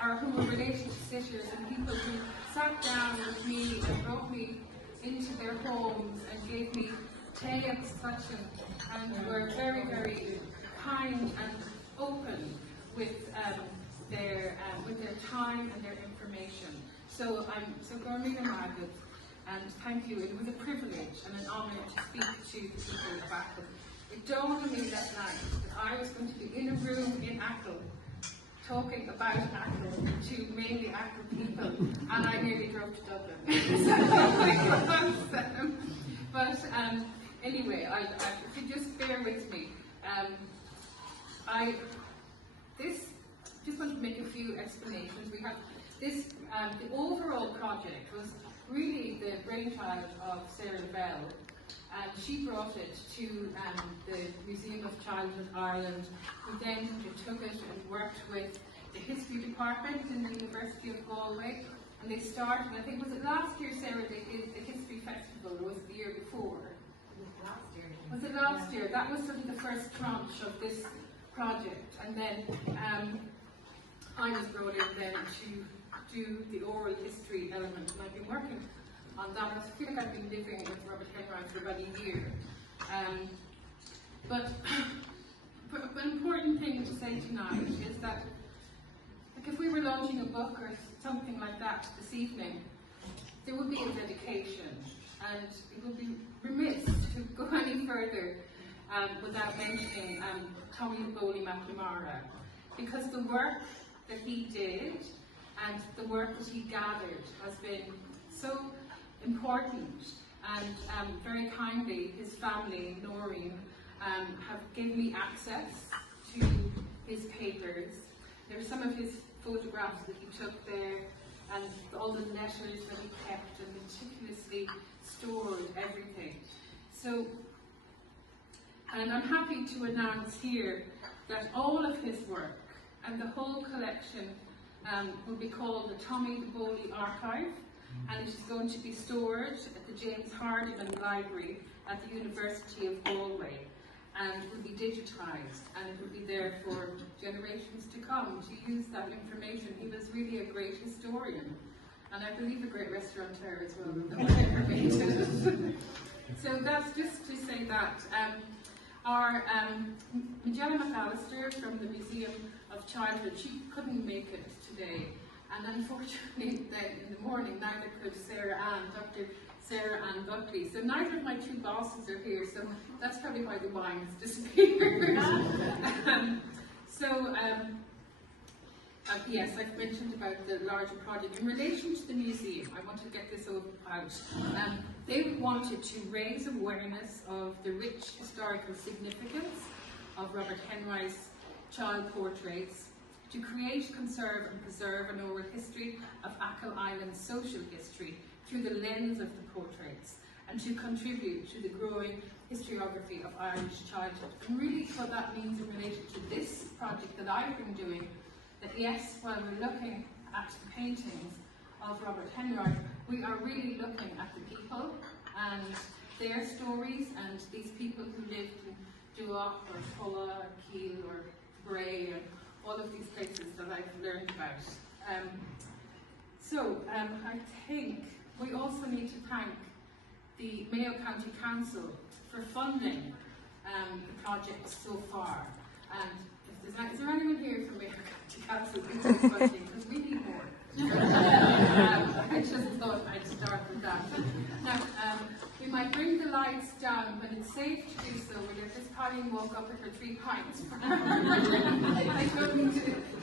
who were related to sitters and people who sat down with me and brought me into their homes and gave me tea and discussion and were very, very kind and open with their time and their information. So I'm so Gormina Magad, and thank you. It was a privilege and an honour to speak to the people of Achill. It dawned on me that night that I was going to be in a room in Achill talking about Achill to mainly Achill people, and I nearly drove to Dublin. But anyway, if you just bear with me, just want to make a few explanations. We have this, the overall project was really the brainchild of Sráidbhaile, and she brought it to the Museum of Childhood Ireland, who then took it and worked with the history department in the University of Galway, and they started, I think, was it last year, Sarah, they did the history festival, or was it the year before? Last year. Was it last year? That was sort of the first tranche of this project, and then I was brought in then to do the oral history element, and I've been working on that. I feel like I've been living with Robert Henry for about a year. But an important thing to say tonight is that, like, if we were launching a book or something like that this evening, there would be a dedication, and it would be remiss to go any further without mentioning Tommy Bowley McNamara, because the work that he did and the work that he gathered has been so important, and very kindly his family, Noreen, have given me access to his papers. There are some of his photographs that he took there, and all the letters that he kept and meticulously stored everything. So, and I'm happy to announce here that all of his work and the whole collection will be called the Tommy Bowley Archive, and it is going to be stored at the James Hardiman Library at the University of Galway, and will be digitised, and it will be there for generations to come to use that information. He was really a great historian, and I believe a great restaurateur as well, with that information. So that's just to say that our Magella McAllister from the Museum of Childhood, she couldn't make it today, and unfortunately then in the morning neither could Dr. Sarah Ann Buckley. So neither of my two bosses are here, so that's probably why the wine has disappeared. Yes, I've mentioned about the larger project. In relation to the museum, I want to get this over out. They wanted to raise awareness of the rich historical significance of Robert Henry's child portraits, to create, conserve and preserve an oral history of Achill Island's social history through the lens of the portraits, and to contribute to the growing historiography of Irish childhood. And really what that means in relation to this project that I've been doing, that yes, while we're looking at the paintings of Robert Henry, we are really looking at the people and their stories, and these people who lived in Dumha or Tulla or Achill or Bray and all of these places that I've learned about. I think we also need to thank the Mayo County Council for funding the project so far. And is there anyone here from Mayo County Council who is funding? Because we need more. I just thought I'd start with that. Now, we might bring the lights down when it's safe to do so. We'll let this Colleen walk up with her 3 pints. I don't need to